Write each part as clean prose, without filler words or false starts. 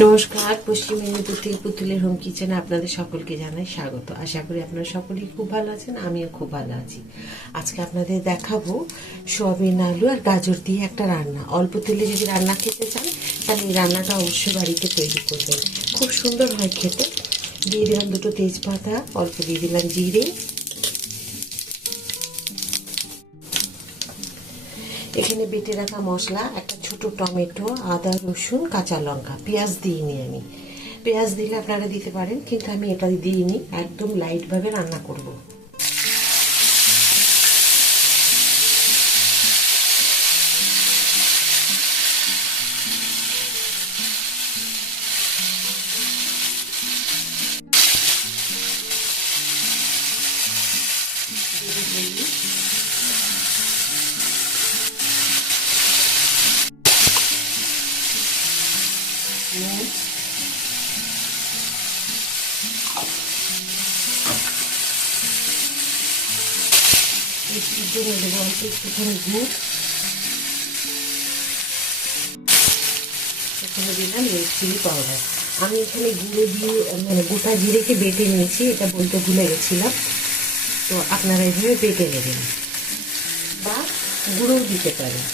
নমস্কার, পশ্চিম মেদিনীপুর থেকে পুতুলের হোম কিচেনে আপনাদের সকলকে জানাই স্বাগত। আশা করি আপনারা সকলেই খুব ভালো আছেন, আমিও খুব ভালো আছি। আজকে আপনাদের দেখাবো সোয়াবিন, আলু আর গাজর দিয়ে একটা রান্না। অল্প তেলে যদি রান্না খেতে চান তাহলে এই রান্নাটা অবশ্যই বাড়িতে তৈরি করবেন, খুব সুন্দর হয় খেতে। দিয়ে দিলাম দুটো তেজপাতা, অল্প দিয়ে দিলাম জিরে, এখানে বেটে রাখা মশলা, একটা ছোট টমেটো, আদা, রসুন, কাঁচা লঙ্কা, পেঁয়াজ দিইনি আমি। পেঁয়াজ দিলে আপনারা দিতে পারেন, কিন্তু আমি এটা দিইনি, একদম লাইটভাবে রান্না করব। একটুখানি গুড়, এখানে দিলাম রেড চিলি পাউডার। আমি এখানে গুঁড়ো দিয়ে মানে গোটা জিরেকে বেটে নিয়েছি, এটা বলতে ভুলে গেছিলাম। তো আপনারা এইভাবে বেটে নেবেন বা গুঁড়োও দিতে পারেন।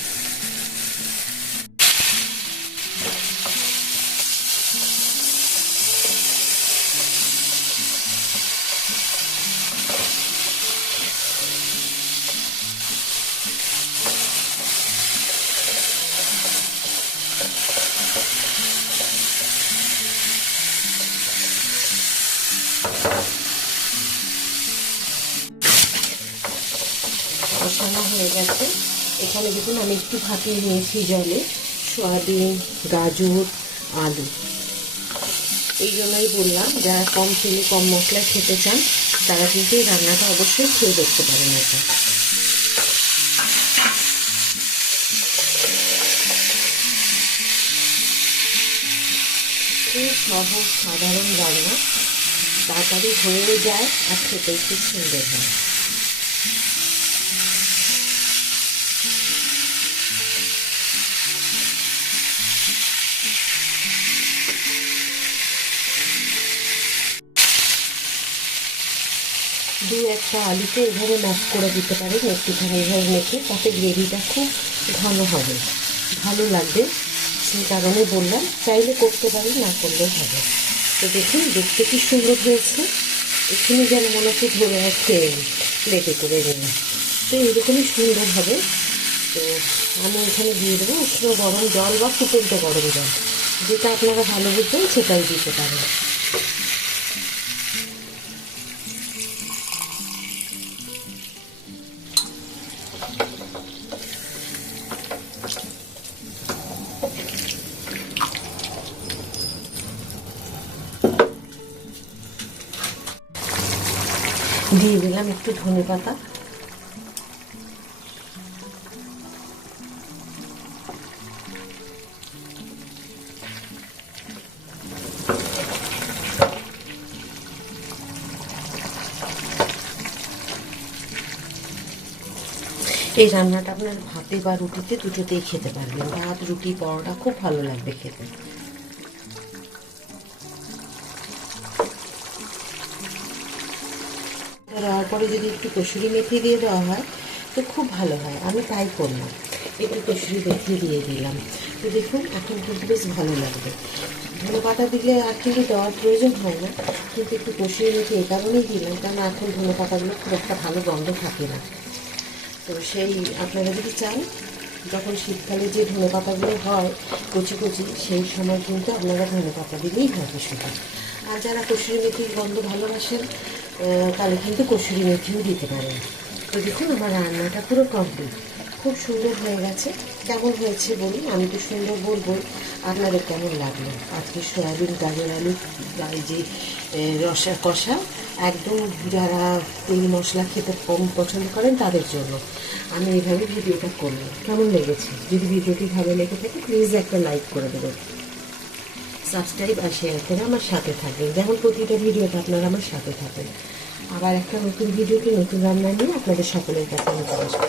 কষানো হয়ে গেছে। এখানে দেখুন আমি একটু ভাপিয়ে নিয়েছি জলে সয়াবিন, গাজর, আলু। এই জন্যই বললাম, যারা কম তেলে কম মশলা খেতে চান তারা কিন্তু এই রান্নাটা অবশ্যই খেয়ে দেখতে পারেন। এটা খুব সহজ সাধারণ রান্না, তাড়াতাড়ি হয়ে যায় আর খেতে খুব সুন্দর হয়। দু একটা আলুতে এভাবে ম্যাশ করে দিতে পারেন, একটুখানি এভাবে মেখে, তাতে গ্রেভিটা খুব ঘন হবে, ভালো লাগবে। সেই কারণে বললাম, চাইলে করতে পারেন, না করলেও হবে। তো দেখুন দেখতে কি সুন্দর হয়েছে, এখানে যেন মনে হচ্ছে ধরে খেয়ে প্লেটে করে নিন। তো এরকমই সুন্দর হবে। তো আমি এখানে দিয়ে দেবো উষ্ণ গরম জল বা ফুটন্ত গরম জল, যেটা আপনারা ভালো বুঝবেন সেটাই দিতে পারেন। দিয়ে দিলাম একটু ধনেপাতা, এই রান্নাটা আপনার ভাতে বা রুটিতে দুটোতেই খেতে পারবেন। ভাত, রুটি, পরোটা খুব ভালো লাগবে খেতে। দেওয়ার পরে যদি একটু কসুরি মেথি দিয়ে দেওয়া হয় তো খুব ভালো হয়। আমি তাই করলাম, একটু কসুরি মেথি দিয়ে দিলাম। তো দেখুন এখন কিন্তু বেশ ভালো লাগবে। ধনেপাতা দিলে আর কিন্তু দেওয়ার প্রয়োজন হয় না, কিন্তু একটু কসুরি মেথি এ কারণেই দিলাম, কারণ এখন ধনেপাতাগুলো খুব একটা ভালো গন্ধ থাকে না। তো সেই আপনারা যদি চান, যখন শীতকালে যে ধনেপাতাগুলো হয় কচি কচি, সেই সময় কিন্তু আপনারা ধনেপাতা দিলেই হবে শুধু। আর যারা কসুরি মেথির গন্ধ ভালোবাসেন তাহলে কিন্তু কসুরি মেথিও দিতে পারেন। তো দেখুন আমার রান্নাটা পুরো কমপ্লিট, খুব সুন্দর হয়ে গেছে। কেমন হয়েছে বলুন, আমি তো সুন্দর বলবই, আপনাদের কেমন লাগলো? আজকে সয়াবিন, গাজর, আলু এই যে রসা কষা, একদম যারা তেল মশলা খেতে কম পছন্দ করেন তাদের জন্য আমি এইভাবে ভিডিওটা করলাম। কেমন লেগেছে? যদি ভিডিওটি ভালো লেগে থাকে প্লিজ একটা লাইক করে দেবেন, সাবস্ক্রাইব আর শেয়ার করে আমার সাথে থাকবেন, যেমন প্রতিটা ভিডিওতে আপনারা আমার সাথে থাকেন। আবার একটা নতুন ভিডিওতে নতুন রান্না নিয়ে আপনাদের সকলের কাছে নিতে আসবো।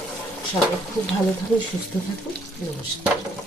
সবাই খুব ভালো থাকুন, সুস্থ থাকুন। নমস্কার।